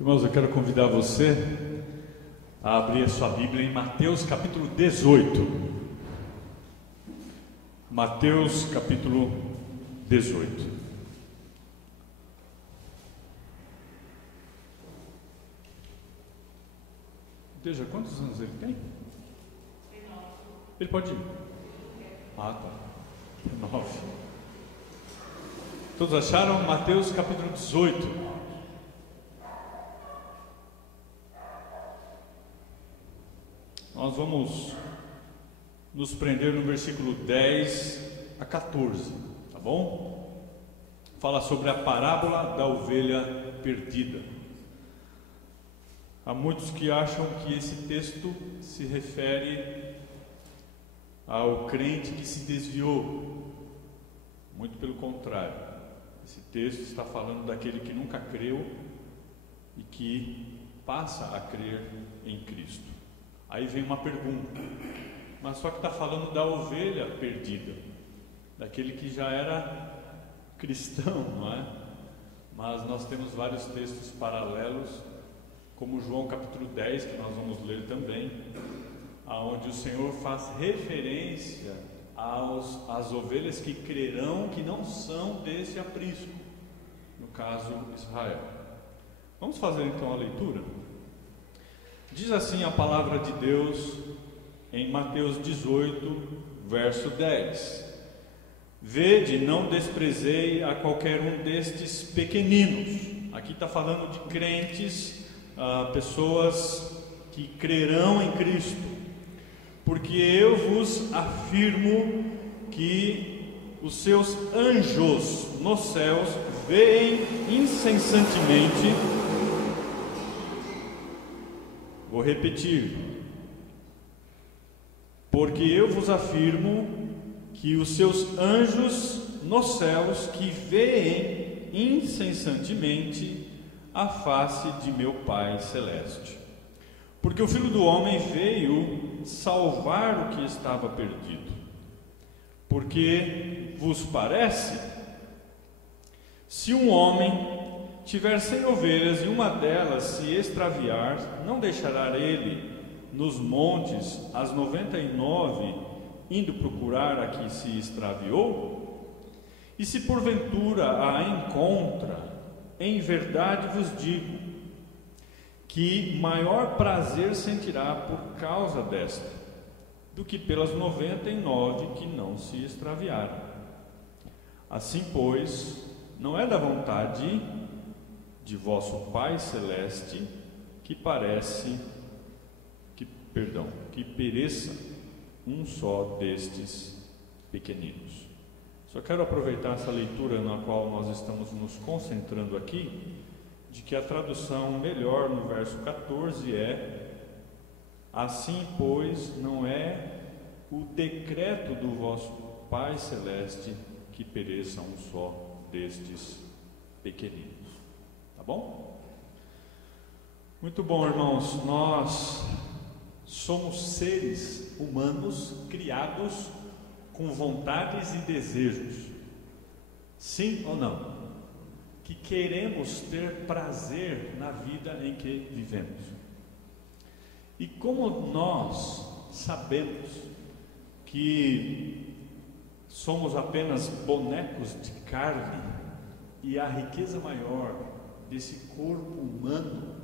Irmãos, eu quero convidar você a abrir a sua Bíblia em Mateus capítulo 18. Mateus capítulo 18. Veja, quantos anos ele tem? Ele pode ir? Ah, tá. 9. Todos acharam? Mateus capítulo 18. Nós vamos nos prender no versículo 10 a 14, tá bom? Fala sobre a parábola da ovelha perdida. Há muitos que acham que esse texto se refere ao crente que se desviou. Muito pelo contrário. Esse texto está falando daquele que nunca creu e que passa a crer em Cristo. Aí vem uma pergunta, mas só que está falando da ovelha perdida, daquele que já era cristão, não é? Mas nós temos vários textos paralelos, como João capítulo 10, que nós vamos ler também, aonde o Senhor faz referência às ovelhas que crerão, que não são desse aprisco, no caso Israel. Vamos fazer então a leitura? Diz assim a palavra de Deus em Mateus 18, verso 10: Vede, não desprezei a qualquer um destes pequeninos. Aqui está falando de crentes, pessoas que crerão em Cristo, porque eu vos afirmo que os seus anjos nos céus veem incessantemente. Vou repetir, porque eu vos afirmo que os seus anjos nos céus que veem incessantemente a face de meu Pai Celeste. Porque o Filho do Homem veio salvar o que estava perdido. Porque vos parece, se um homem tiver 100 ovelhas e uma delas se extraviar, não deixará ele nos montes as 99, indo procurar a que se extraviou? E se porventura a encontra, em verdade vos digo, que maior prazer sentirá por causa desta, do que pelas 99 que não se extraviaram. Assim, pois, não é da vontade de vosso Pai Celeste que pereça um só destes pequeninos. Só quero aproveitar essa leitura na qual nós estamos nos concentrando aqui, de que a tradução melhor no verso 14 é: assim, pois, não é o decreto do vosso Pai Celeste que pereça um só destes pequeninos. Tá bom? Muito bom, irmãos. Nós somos seres humanos criados com vontades e desejos. Sim ou não? Que queremos ter prazer na vida em que vivemos. E como nós sabemos que somos apenas bonecos de carne e a riqueza maior desse corpo humano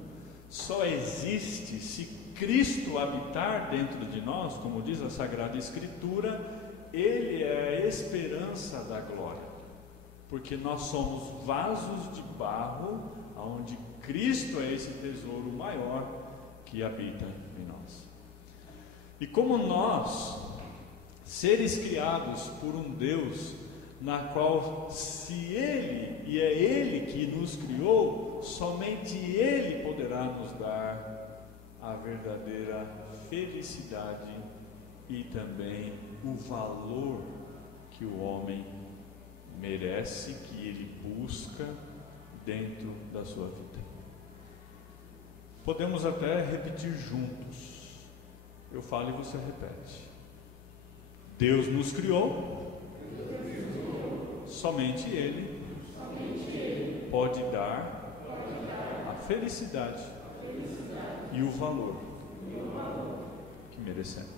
só existe se Cristo habitar dentro de nós, como diz a Sagrada Escritura, Ele é a esperança da glória, porque nós somos vasos de barro, onde Cristo é esse tesouro maior que habita em nós. E como nós, seres criados por um Deus, na qual, se Ele, e é Ele que nos criou, somente Ele poderá nos dar a verdadeira felicidade e também o valor que o homem merece, que ele busca dentro da sua vida. Podemos até repetir juntos. Eu falo e você repete. Deus nos criou. Somente Ele pode dar a felicidade e o valor que merecemos.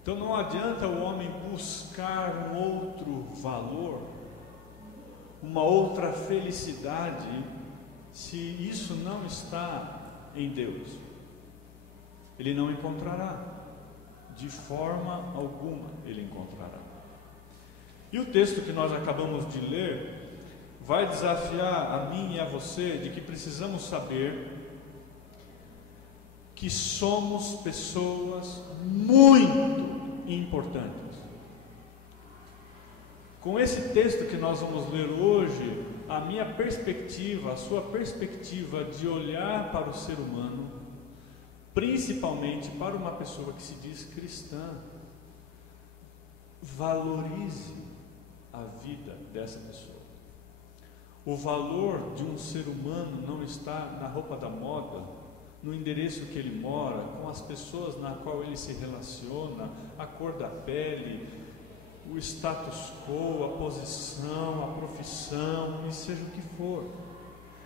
Então não adianta o homem buscar um outro valor, uma outra felicidade, se isso não está em Deus. Ele não encontrará, de forma alguma ele encontrará. E o texto que nós acabamos de ler vai desafiar a mim e a você de que precisamos saber que somos pessoas muito importantes. Com esse texto que nós vamos ler hoje, a minha perspectiva, a sua perspectiva de olhar para o ser humano, principalmente para uma pessoa que se diz cristã, valorize a vida dessa pessoa. O valor de um ser humano não está na roupa da moda, no endereço que ele mora, com as pessoas na qual ele se relaciona, a cor da pele, o status quo, a posição, a profissão, e seja o que for.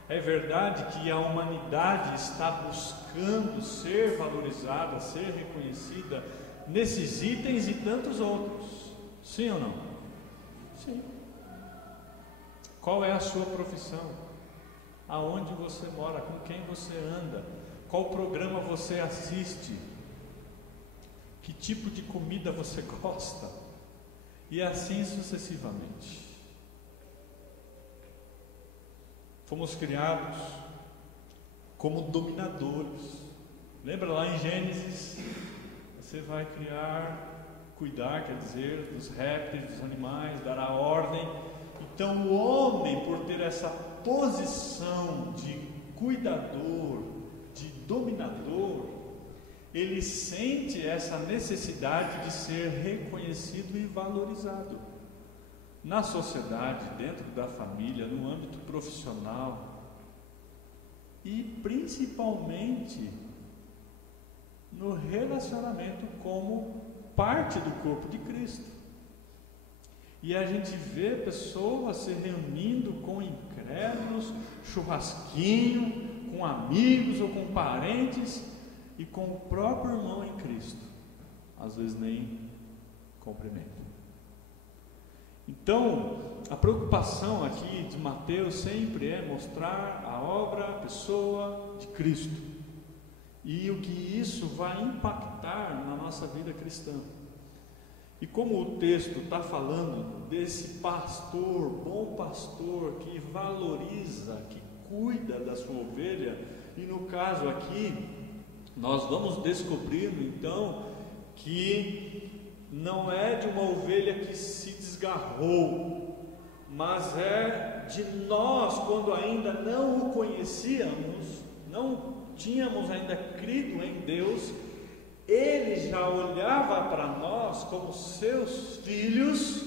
É verdade que a humanidade está buscando ser valorizada, ser reconhecida nesses itens e tantos outros. Sim ou não? Sim. Qual é a sua profissão? Aonde você mora? Com quem você anda? Qual programa você assiste? Que tipo de comida você gosta? E assim sucessivamente. Fomos criados como dominadores. Lembra lá em Gênesis? Você vai cuidar, quer dizer, dos répteis, dos animais, dará ordem. Então o homem, por ter essa posição de cuidador, de dominador, ele sente essa necessidade de ser reconhecido e valorizado na sociedade, dentro da família, no âmbito profissional e principalmente no relacionamento como parte do corpo de Cristo. E a gente vê pessoas se reunindo com incrédulos, churrasquinho, com amigos ou com parentes e com o próprio irmão em Cristo, às vezes nem cumprimenta. Então, a preocupação aqui de Mateus sempre é mostrar a obra, a pessoa de Cristo e o que isso vai impactar na nossa vida cristã. E como o texto está falando desse pastor, bom pastor, que valoriza, que cuida da sua ovelha, e no caso aqui, nós vamos descobrindo então que não é de uma ovelha que se desgarrou, mas é de nós, quando ainda não o conhecíamos, não tínhamos ainda crido em Deus, ele já olhava para nós como seus filhos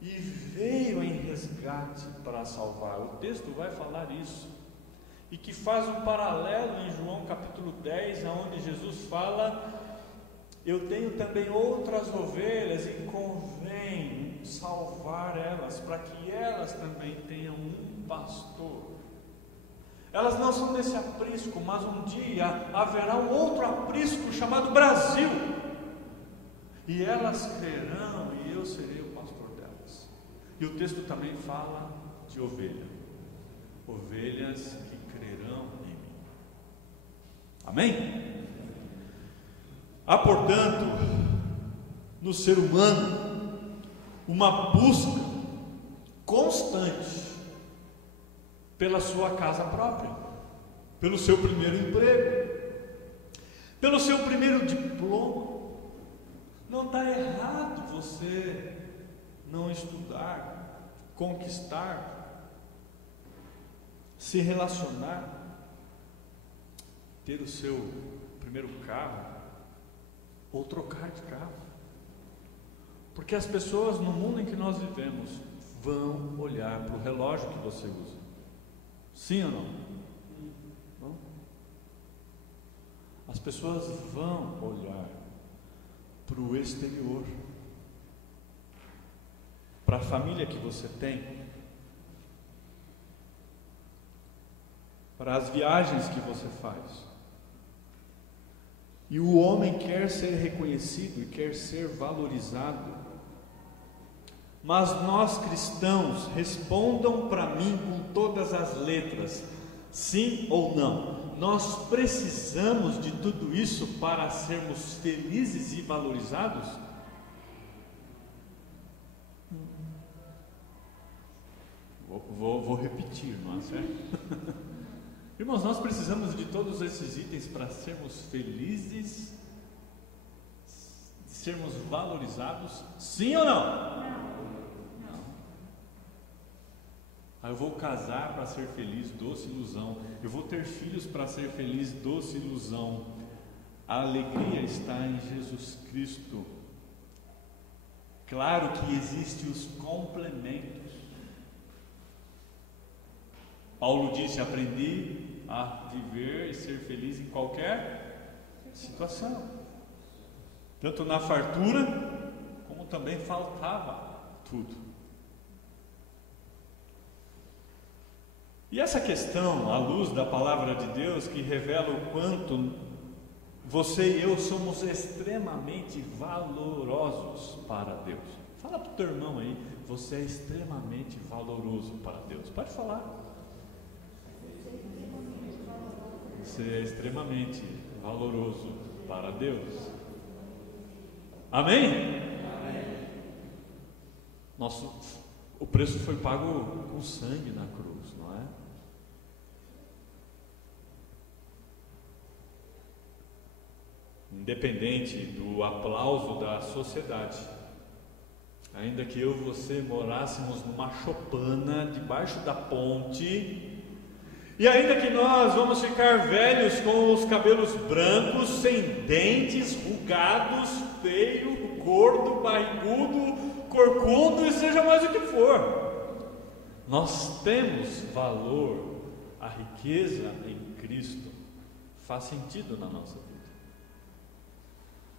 e veio em resgate para salvar. O texto vai falar isso, e que faz um paralelo em João capítulo 10, onde Jesus fala: eu tenho também outras ovelhas e convém salvar elas, para que elas também tenham um pastor. Elas não são desse aprisco, mas um dia haverá um outro aprisco chamado Brasil, e elas crerão e eu serei o pastor delas. E o texto também fala de ovelha, ovelhas que crerão em mim. Amém? Há, portanto, no ser humano uma busca constante pela sua casa própria, pelo seu primeiro emprego, pelo seu primeiro diploma. Não está errado você não estudar, conquistar, se relacionar, ter o seu primeiro carro, ou trocar de carro, porque as pessoas no mundo em que nós vivemos vão olhar para o relógio que você usa. Sim ou não? Não? As pessoas vão olhar para o exterior, para a família que você tem, para as viagens que você faz. E o homem quer ser reconhecido e quer ser valorizado. Mas nós cristãos, respondam para mim com todas as letras, sim ou não. Nós precisamos de tudo isso para sermos felizes e valorizados? Vou repetir, não é certo? Irmãos, nós precisamos de todos esses itens para sermos felizes, sermos valorizados, sim ou não? Não. Eu vou casar para ser feliz, doce ilusão. Eu vou ter filhos para ser feliz, doce ilusão. A alegria está em Jesus Cristo. Claro que existem os complementos. Paulo disse: aprendi a viver e ser feliz em qualquer situação, tanto na fartura, como também faltava tudo. E essa questão, à luz da palavra de Deus, que revela o quanto você e eu somos extremamente valorosos para Deus. Fala para o teu irmão aí: você é extremamente valoroso para Deus. Pode falar. Você é extremamente valoroso para Deus. Amém? Amém. O preço foi pago com sangue na cruz, não é? Independente do aplauso da sociedade, ainda que eu e você morássemos numa choupana debaixo da ponte, e ainda que nós vamos ficar velhos com os cabelos brancos, sem dentes, rugados, feio, gordo, barrigudo, corcudo e seja mais o que for, nós temos valor. A riqueza em Cristo faz sentido na nossa vida.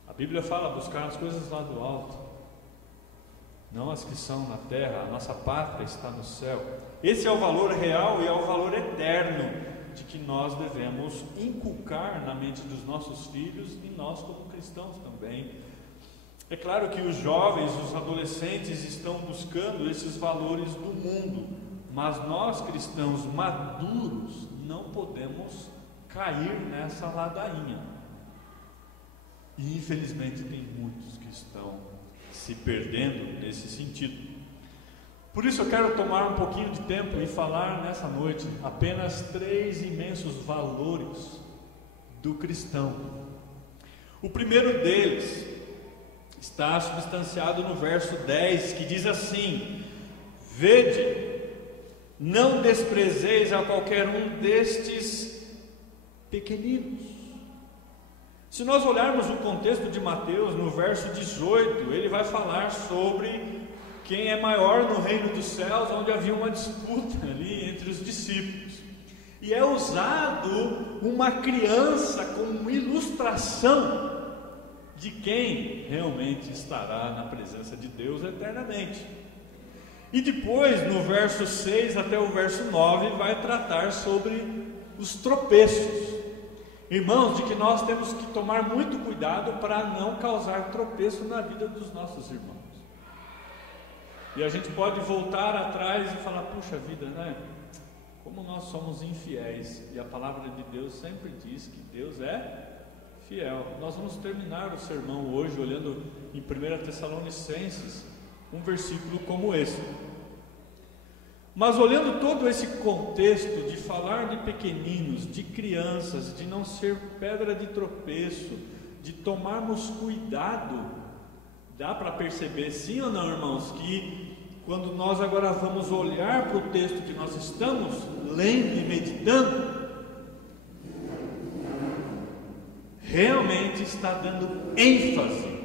A Bíblia fala: buscar as coisas lá do alto, não as que são na terra. A nossa pátria está no céu. Esse é o valor real e é o valor eterno de que nós devemos inculcar na mente dos nossos filhos e nós como cristãos também. É claro que os jovens, os adolescentes estão buscando esses valores do mundo, mas nós cristãos maduros não podemos cair nessa ladainha. E infelizmente tem muitos que estão se perdendo nesse sentido. Por isso eu quero tomar um pouquinho de tempo e falar nessa noite apenas 3 imensos valores do cristão. O primeiro deles está substanciado no verso 10, que diz assim: vede, não desprezeis a qualquer um destes pequeninos. Se nós olharmos o contexto de Mateus, no verso 18, ele vai falar sobre quem é maior no reino dos céus, onde havia uma disputa ali entre os discípulos. E é usado uma criança como ilustração de quem realmente estará na presença de Deus eternamente. E depois, no verso 6 até o verso 9, vai tratar sobre os tropeços. Irmãos, de que nós temos que tomar muito cuidado para não causar tropeço na vida dos nossos irmãos. E a gente pode voltar atrás e falar: puxa vida, né? Como nós somos infiéis. E a palavra de Deus sempre diz que Deus é fiel. Nós vamos terminar o sermão hoje olhando em 1 Tessalonicenses, um versículo como esse. Mas olhando todo esse contexto de falar de pequeninos, de crianças, de não ser pedra de tropeço, de tomarmos cuidado, dá para perceber, sim ou não, irmãos, que quando nós agora vamos olhar para o texto que nós estamos lendo e meditando, realmente está dando ênfase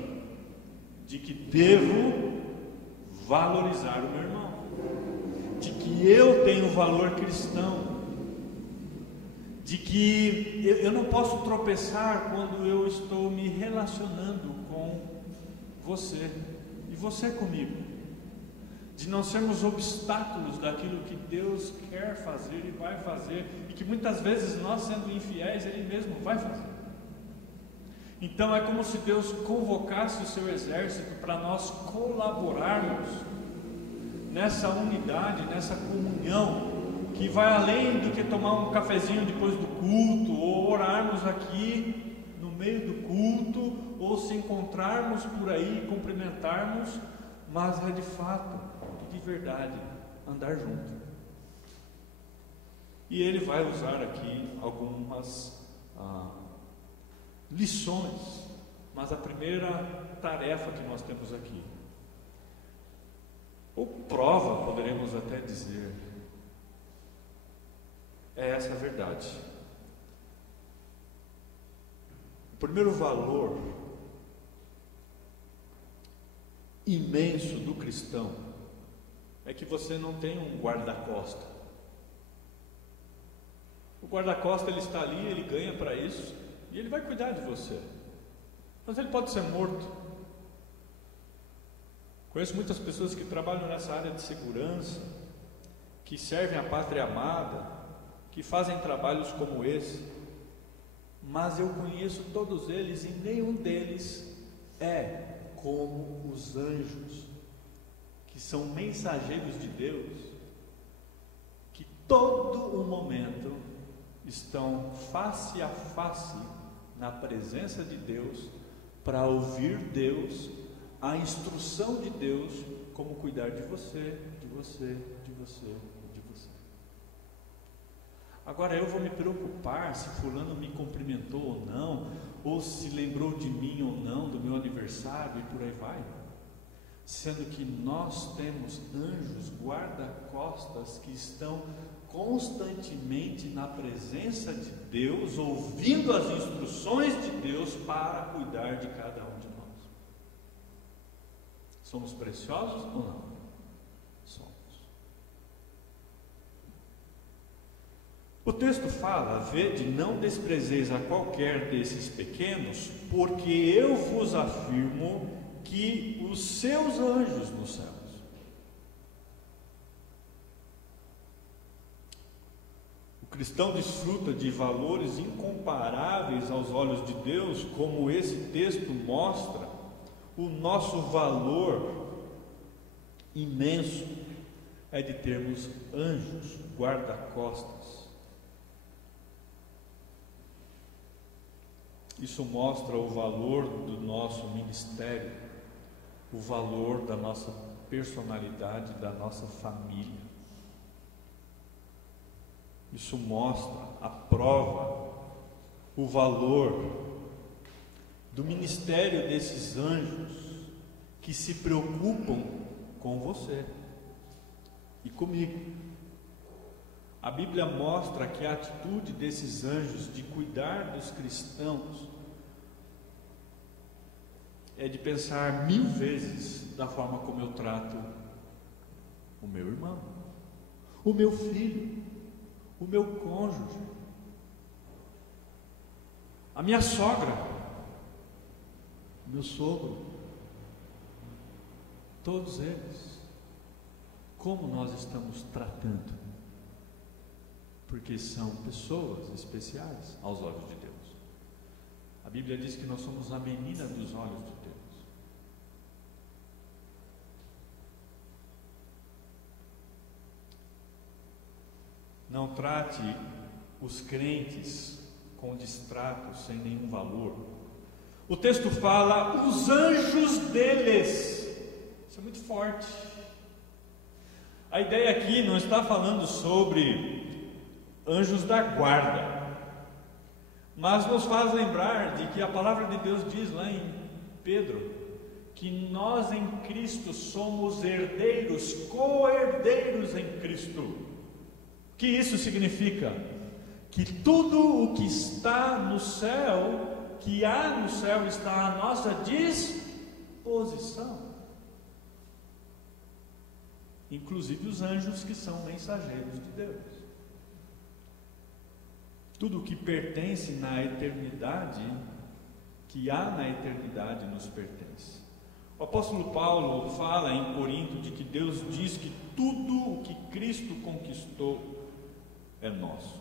de que devo valorizar o meu irmão, de que eu tenho valor cristão, de que eu não posso tropeçar quando eu estou me relacionando com você e você comigo. de não sermos obstáculos daquilo que Deus quer fazer e vai fazer, e que muitas vezes nós, sendo infiéis, Ele mesmo vai fazer. Então é como se Deus convocasse o seu exército para nós colaborarmos nessa unidade, nessa comunhão, que vai além do que tomar um cafezinho depois do culto, ou orarmos aqui no meio do culto, ou se encontrarmos por aí e cumprimentarmos, mas é de fato, de verdade, andar junto. E Ele vai usar aqui algumas lições, mas a primeira tarefa que nós temos aqui, ou prova, poderemos até dizer, é essa verdade. O primeiro valor imenso do cristão é que você não tem um guarda-costa. O guarda-costa, ele está ali, ele ganha para isso e ele vai cuidar de você, mas ele pode ser morto. Conheço muitas pessoas que trabalham nessa área de segurança, que servem a pátria amada, que fazem trabalhos como esse, mas eu conheço todos eles e nenhum deles é como os anjos, que são mensageiros de Deus, que todo o momento estão face a face na presença de Deus, para ouvir Deus, a instrução de Deus, como cuidar de você, de você, de você, de você. Agora eu vou me preocupar se fulano me cumprimentou ou não, ou se lembrou de mim ou não, do meu aniversário e por aí vai, sendo que nós temos anjos guarda-costas que estão constantemente na presença de Deus, ouvindo as instruções de Deus para cuidar de cada um de nós. Somos preciosos ou não? Somos. O texto fala: vede, não desprezeis a qualquer desses pequenos, porque eu vos afirmo que os seus anjos nos céus. O cristão desfruta de valores incomparáveis aos olhos de Deus, como esse texto mostra. O nosso valor imenso é de termos anjos guarda-costas. Isso mostra o valor do nosso ministério, o valor da nossa personalidade, da nossa família. Isso mostra a prova, o valor do ministério desses anjos que se preocupam com você e comigo. A Bíblia mostra que a atitude desses anjos de cuidar dos cristãos é de pensar 1000 vezes da forma como eu trato o meu irmão, o meu filho, o meu cônjuge, a minha sogra, o meu sogro, todos eles. Como nós estamos tratando? Porque são pessoas especiais aos olhos de Deus. A Bíblia diz que nós somos a menina dos olhos de Deus. Não trate os crentes com distrato, sem nenhum valor. O texto fala, os anjos deles. Isso é muito forte. A ideia aqui não está falando sobre anjos da guarda, mas nos faz lembrar de que a palavra de Deus diz lá em Pedro, que nós em Cristo somos herdeiros, co-herdeiros em Cristo. O que isso significa? Que tudo o que está no céu, que há no céu, está à nossa disposição. Inclusive os anjos que são mensageiros de Deus. Tudo o que pertence na eternidade, que há na eternidade, nos pertence. O apóstolo Paulo fala em Corinto de que Deus diz que tudo o que Cristo conquistou é nosso.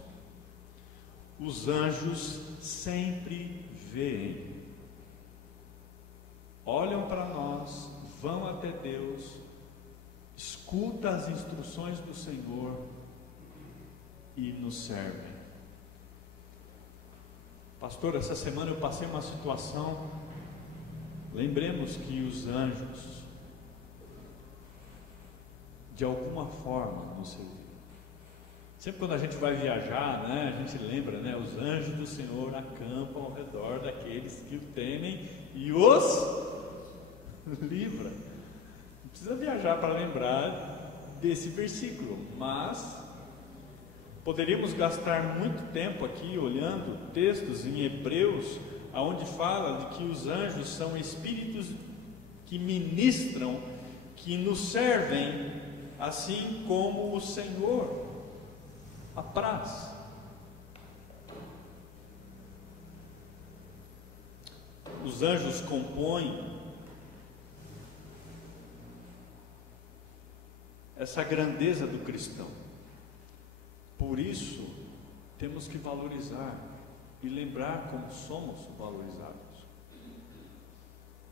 Os anjos sempre veem, olham para nós, vão até Deus, escutam as instruções do Senhor e nos servem. Pastor, essa semana eu passei uma situação. Lembremos que os anjos, de alguma forma, nos serviram. Sempre quando a gente vai viajar, né, a gente lembra, né, os anjos do Senhor acampam ao redor daqueles que o temem e os livra. Não precisa viajar para lembrar desse versículo, mas poderíamos gastar muito tempo aqui olhando textos em Hebreus, onde fala de que os anjos são espíritos que ministram, que nos servem, assim como o Senhor apraz. Os anjos compõem essa grandeza do cristão. Por isso, temos que valorizar e lembrar como somos valorizados.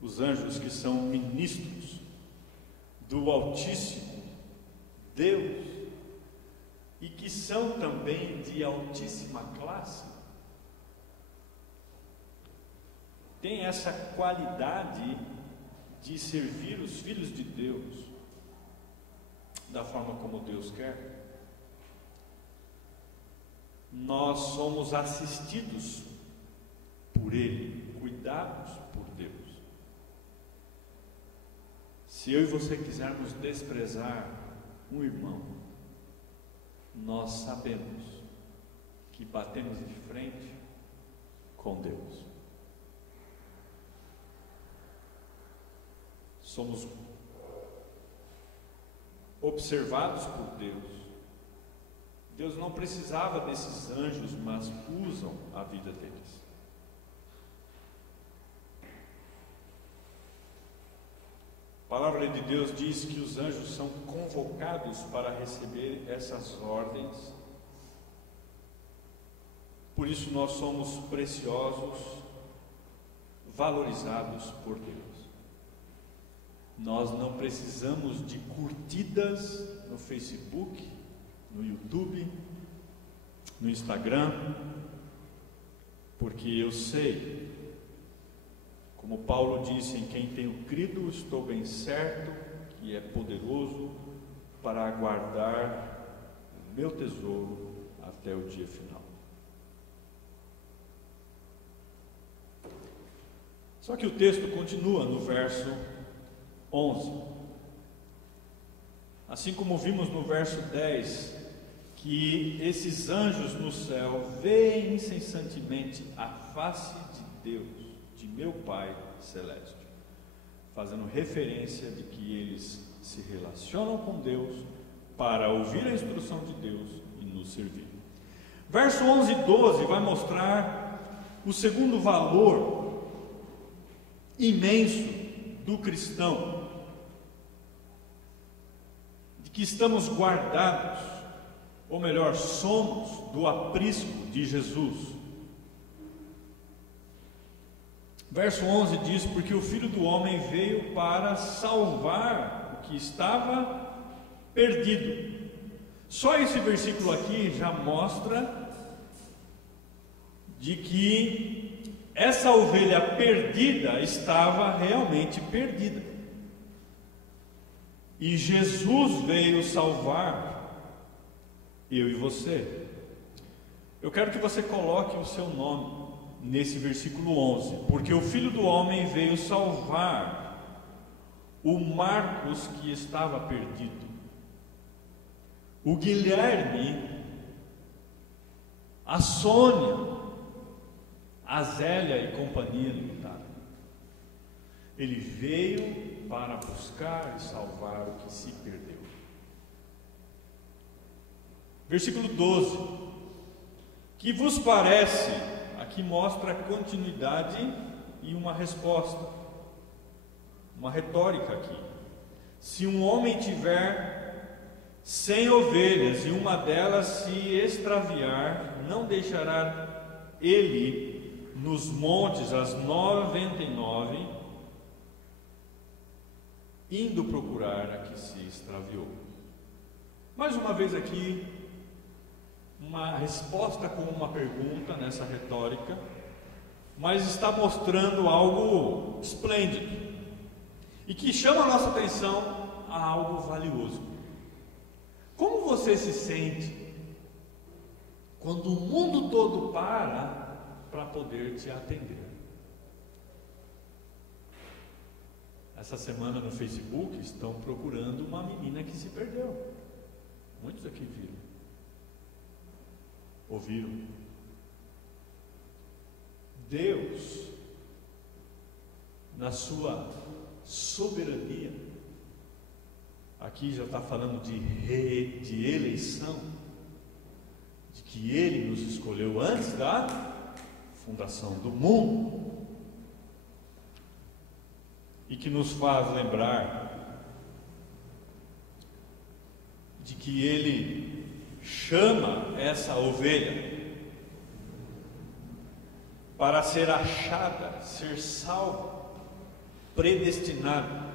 Os anjos que são ministros do Altíssimo Deus e que são também de altíssima classe, têm essa qualidade de servir os filhos de Deus da forma como Deus quer. Nós somos assistidos por Ele, cuidados por Deus. Se eu e você quisermos desprezar um irmão, nós sabemos que batemos de frente com Deus. Somos observados por Deus. Deus não precisava desses anjos, mas usam a vida deles. A palavra de Deus diz que os anjos são convocados para receber essas ordens. Por isso nós somos preciosos, valorizados por Deus. Nós não precisamos de curtidas no Facebook, no YouTube, no Instagram, porque eu sei, como Paulo disse, em quem tenho crido, estou bem certo que é poderoso para aguardar o meu tesouro até o dia final. Só que o texto continua no verso 11. Assim como vimos no verso 10, que esses anjos no céu veem incessantemente a face de Deus, de meu Pai Celeste, fazendo referência de que eles se relacionam com Deus para ouvir a instrução de Deus e nos servir. Verso 11 e 12 vai mostrar o segundo valor imenso do cristão, de que estamos guardados, ou melhor, somos do aprisco de Jesus. Verso 11 diz: porque o Filho do Homem veio para salvar o que estava perdido. Só esse versículo aqui já mostra de que essa ovelha perdida estava realmente perdida, e Jesus veio salvar eu e você. Eu quero que você coloque o seu nome nesse versículo 11, porque o Filho do Homem veio salvar o Marcos que estava perdido, o Guilherme, a Sônia, a Zélia e companhia limitada. Ele veio para buscar e salvar o que se perdeu. Versículo 12: que vos parece? Aqui mostra a continuidade e uma resposta. uma retórica aqui. Se um homem tiver 100 ovelhas e uma delas se extraviar, não deixará ele nos montes as 99, indo procurar a que se extraviou. Mais uma vez aqui, uma resposta com uma pergunta nessa retórica, mas está mostrando algo esplêndido e que chama a nossa atenção a algo valioso. Como você se sente quando o mundo todo para poder te atender? Essa semana no Facebook estão procurando uma menina que se perdeu. Muitos aqui viram, ouviram. Deus, na sua soberania, aqui já está falando de eleição, de que Ele nos escolheu antes da fundação do mundo, e que nos faz lembrar de que Ele chama essa ovelha para ser achada, ser salva, predestinada.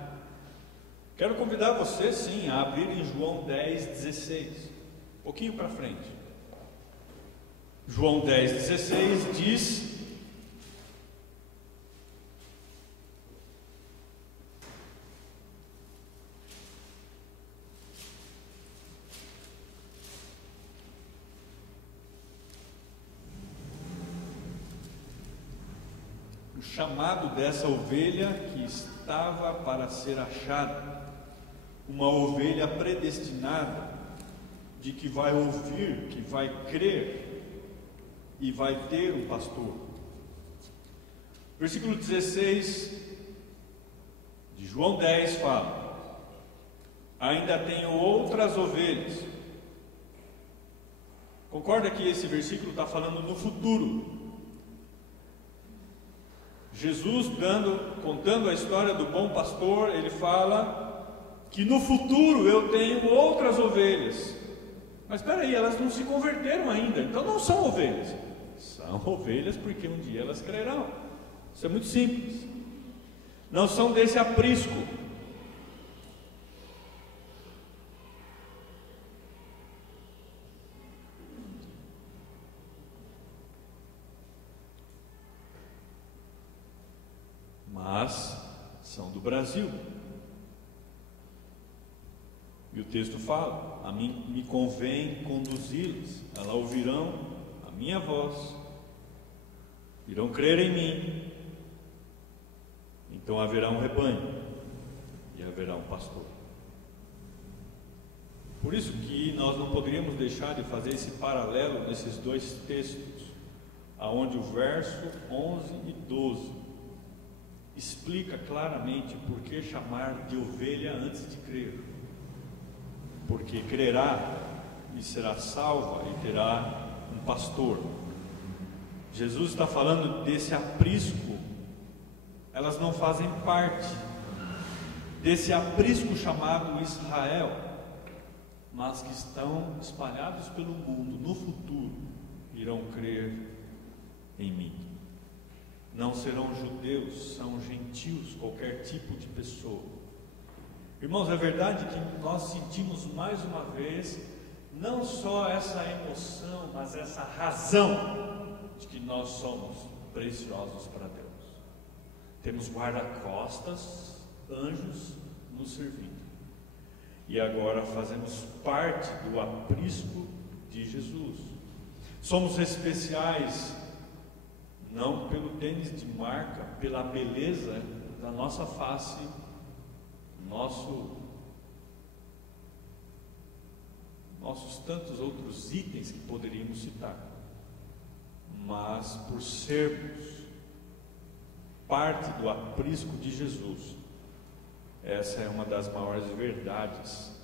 Quero convidar você, sim, a abrir em João 10,16, um pouquinho para frente. João 10,16 diz: o chamado dessa ovelha que estava para ser achada, uma ovelha predestinada, de que vai ouvir, que vai crer e vai ter um pastor. Versículo 16 de João 10 fala: ainda tenho outras ovelhas. Concorda que esse versículo está falando no futuro? Jesus contando a história do bom pastor, ele fala que no futuro eu tenho outras ovelhas. Mas espera aí, elas não se converteram ainda, então não são ovelhas. São ovelhas porque um dia elas crerão. Isso é muito simples. Não são desse aprisco. Mas são do Brasil. E o texto fala: a mim me convém conduzi-las, elas ouvirão a minha voz, irão crer em mim, então haverá um rebanho e haverá um pastor. Por isso que nós não poderíamos deixar de fazer esse paralelo nesses dois textos, aonde o verso 11 e 12 explica claramente por que chamar de ovelha antes de crer. Porque crerá e será salva e terá um pastor. Jesus está falando desse aprisco. Elas não fazem parte desse aprisco chamado Israel, mas que estão espalhados pelo mundo. No futuro irão crer em mim. Não serão judeus, são gentios, qualquer tipo de pessoa. Irmãos, é verdade que nós sentimos mais uma vez, não só essa emoção, mas essa razão de que nós somos preciosos para Deus. Temos guarda-costas, anjos nos servindo. E agora fazemos parte do aprisco de Jesus. Somos especiais, não pelo tênis de marca, pela beleza da nossa face, nossos tantos outros itens que poderíamos citar, mas por sermos parte do aprisco de Jesus. Essa é uma das maiores verdades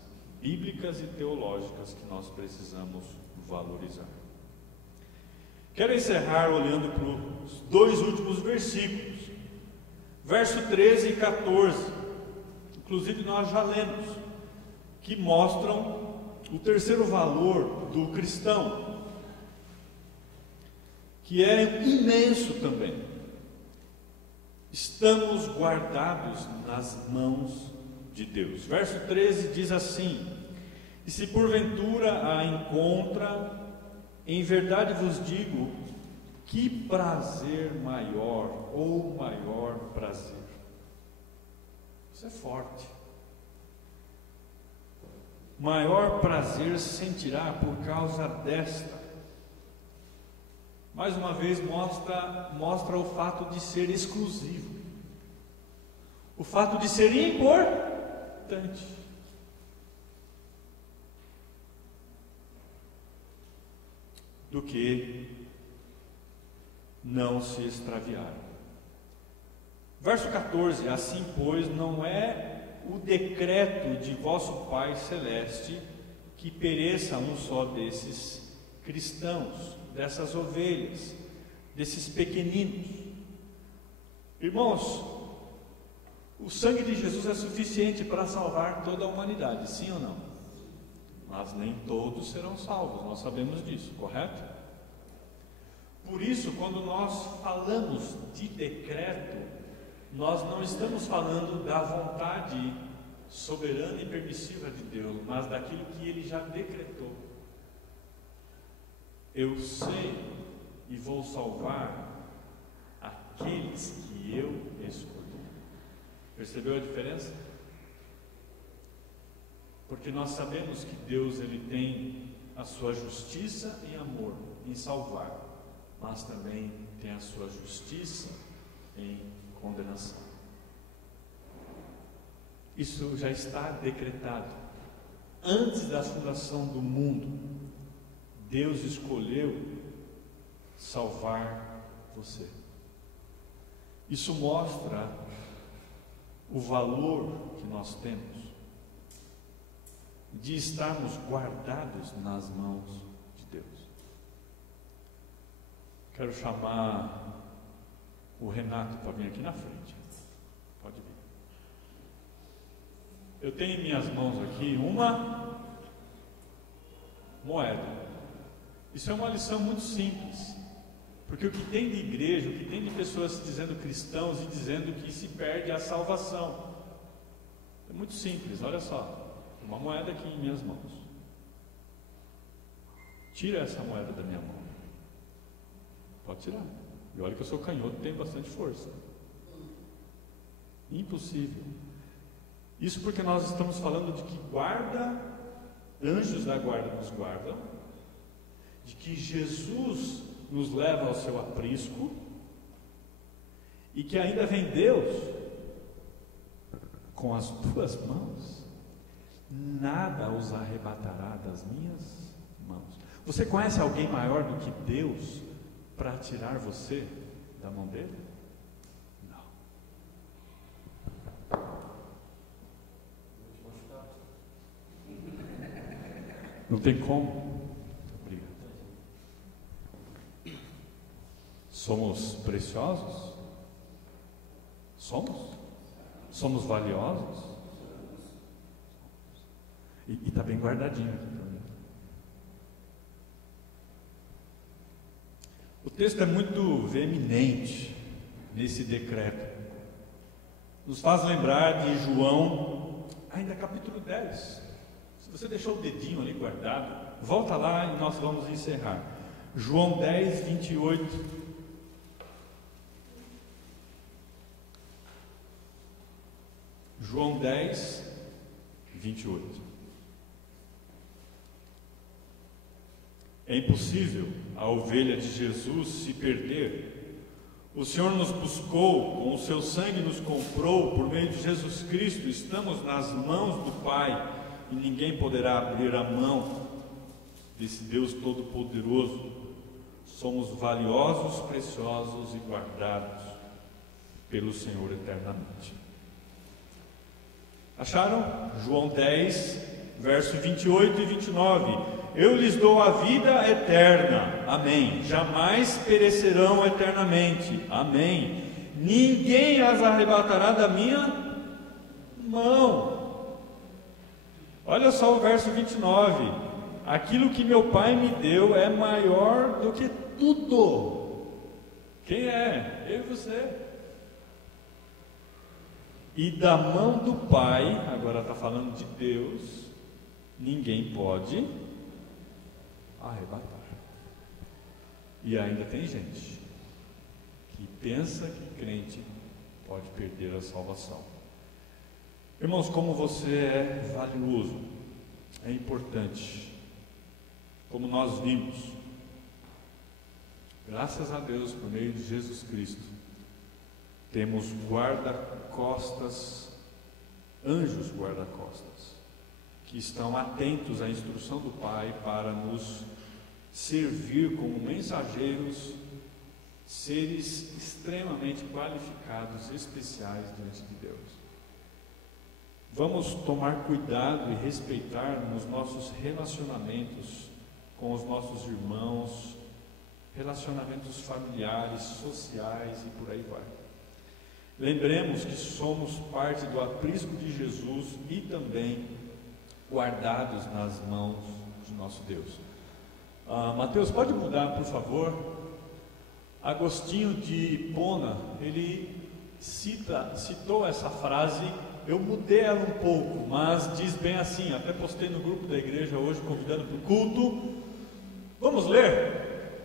bíblicas e teológicas que nós precisamos valorizar. Quero encerrar olhando para os dois últimos versículos, verso 13 e 14. inclusive nós já lemos, que mostram o terceiro valor do cristão, que é imenso também. Estamos guardados nas mãos de Deus. Verso 13 diz assim: e se porventura a encontra, em verdade vos digo, que prazer maior, ou maior prazer. Isso é forte. Maior prazer sentirá por causa desta. Mais uma vez mostra o fato de ser exclusivo, o fato de ser importante. Do que não se extraviar. Verso 14: assim pois não é o decreto de vosso Pai Celeste que pereça um só desses cristãos, dessas ovelhas, desses pequeninos. Irmãos, o sangue de Jesus é suficiente para salvar toda a humanidade, sim ou não? Mas nem todos serão salvos, nós sabemos disso, correto? Por isso, quando nós falamos de decreto, nós não estamos falando da vontade soberana e permissiva de Deus, mas daquilo que Ele já decretou. Eu sei e vou salvar aqueles que eu escolhi. Percebeu a diferença? Porque nós sabemos que Deus, Ele tem a sua justiça e amor em salvar, mas também tem a sua justiça em condenação. Isso já está decretado. Antes da fundação do mundo, Deus escolheu salvar você. Isso mostra o valor que nós temos de estarmos guardados nas mãos de Deus. Quero chamar o Renato para vir aqui na frente. Pode vir. Eu tenho em minhas mãos aqui uma moeda. Isso é uma lição muito simples, porque o que tem de igreja, o que tem de pessoas se dizendo cristãos e dizendo que se perde a salvação, é muito simples. Olha só, uma moeda aqui em minhas mãos. Tira essa moeda da minha mão. Pode tirar. E olha que eu sou canhoto, tenho bastante força. Impossível. Isso porque nós estamos falando de que anjos da guarda nos guardam, de que Jesus nos leva ao seu aprisco, e que ainda vem Deus com as tuas mãos, nada os arrebatará das minhas mãos. Você conhece alguém maior do que Deus para tirar você da mão dele? Não. Não tem como. Obrigado. Somos preciosos? Somos? Somos valiosos? E está bem guardadinho aqui para mim. O texto é muito veemente nesse decreto. Nos faz lembrar de João, ainda capítulo 10. Se você deixou o dedinho ali guardado, volta lá e nós vamos encerrar. João 10, 28. João 10, 28. É impossível a ovelha de Jesus se perder. O Senhor nos buscou, com o seu sangue nos comprou, por meio de Jesus Cristo, estamos nas mãos do Pai, e ninguém poderá abrir a mão desse Deus Todo-Poderoso. Somos valiosos, preciosos e guardados pelo Senhor eternamente. Acharam? João 10, verso 28 e 29. Eu lhes dou a vida eterna, amém, jamais perecerão eternamente, amém, ninguém as arrebatará da minha Irmão, olha só o verso 29. Aquilo que meu Pai me deu é maior do que tudo. Quem é? Eu e você. E da mão do Pai, agora está falando de Deus, ninguém pode arrebatar. E ainda tem gente que pensa que crente pode perder a salvação. Irmãos, como você é valioso, é importante. Como nós vimos, graças a Deus, por meio de Jesus Cristo, temos guarda-costas, anjos guarda-costas, que estão atentos à instrução do Pai para nos servir como mensageiros, seres extremamente qualificados, especiais diante de Deus. Vamos tomar cuidado e respeitar nos nossos relacionamentos com os nossos irmãos, relacionamentos familiares, sociais e por aí vai. Lembremos que somos parte do aprisco de Jesus e também guardados nas mãos de nosso Deus. Mateus, pode mudar, por favor? Agostinho de Hipona, ele citou essa frase. Eu mudei ela um pouco, mas diz bem assim, até postei no grupo da igreja hoje, convidando para o culto. Vamos ler?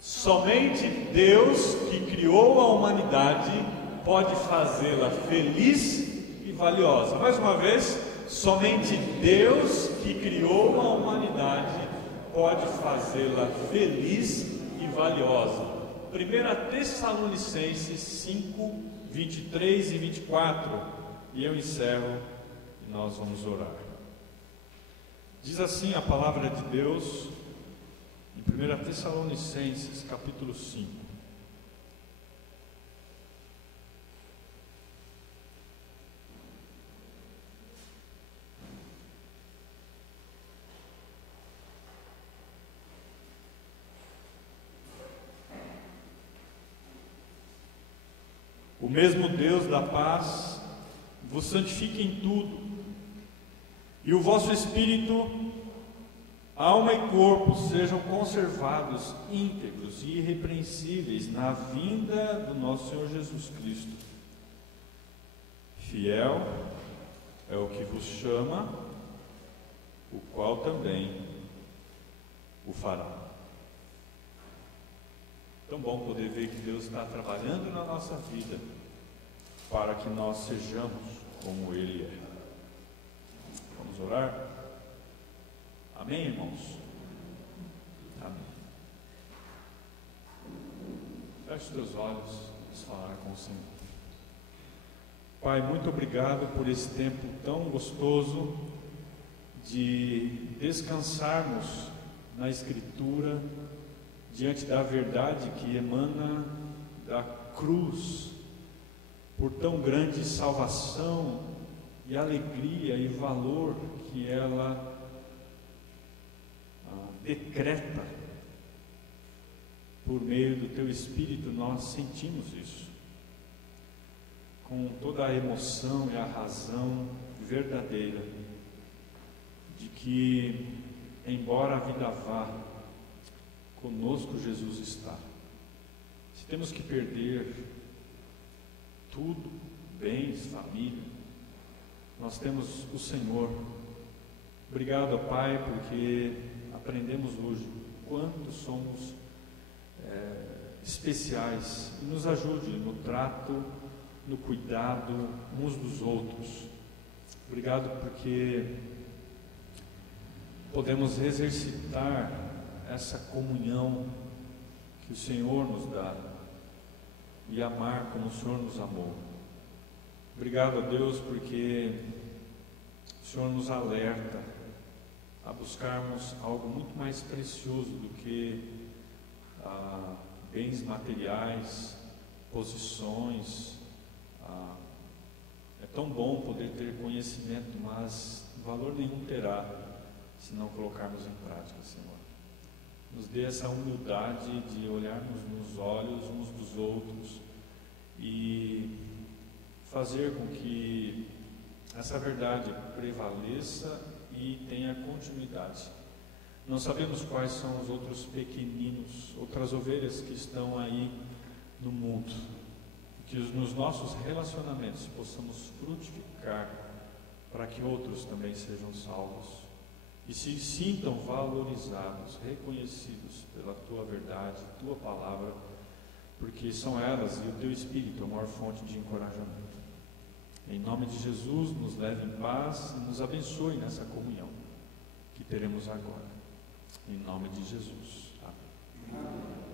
Somente Deus, que criou a humanidade, pode fazê-la feliz e valiosa. Mais uma vez, somente Deus, que criou a humanidade, pode fazê-la feliz e valiosa. 1 Tessalonicenses 5, 23 e 24. E eu encerro e nós vamos orar. Diz assim a palavra de Deus em 1 Tessalonicenses capítulo 5. O mesmo Deus da paz vos santifique em tudo, e o vosso espírito, alma e corpo sejam conservados íntegros e irrepreensíveis na vinda do nosso Senhor Jesus Cristo. Fiel é o que vos chama, o qual também o fará. Tão bom poder ver que Deus está trabalhando na nossa vida para que nós sejamos como Ele é. Vamos orar? Amém, irmãos? Amém. Feche os teus olhos e vamos falar com o Senhor. Pai, muito obrigado por esse tempo tão gostoso de descansarmos na Escritura, diante da verdade que emana da cruz, por tão grande salvação e alegria e valor que ela decreta. Por meio do Teu Espírito nós sentimos isso, com toda a emoção e a razão verdadeira de que, embora a vida vá, conosco Jesus está. Se temos que perder tudo, bens, família, nós temos o Senhor. Obrigado, Pai, porque aprendemos hoje quanto somos especiais, e nos ajude no trato, no cuidado uns dos outros. Obrigado porque podemos exercitar essa comunhão que o Senhor nos dá e amar como o Senhor nos amou. Obrigado a Deus porque o Senhor nos alerta a buscarmos algo muito mais precioso do que bens materiais, posições. É tão bom poder ter conhecimento, mas valor nenhum terá se não colocarmos em prática, Senhor. Nos dê essa humildade de olharmos nos olhos uns dos outros e fazer com que essa verdade prevaleça e tenha continuidade. Não sabemos quais são os outros pequeninos, outras ovelhas que estão aí no mundo. Que nos nossos relacionamentos possamos frutificar para que outros também sejam salvos e se sintam valorizados, reconhecidos pela tua verdade, tua palavra, porque são elas e o teu Espírito a maior fonte de encorajamento. Em nome de Jesus, nos leve em paz e nos abençoe nessa comunhão que teremos agora. Em nome de Jesus. Amém.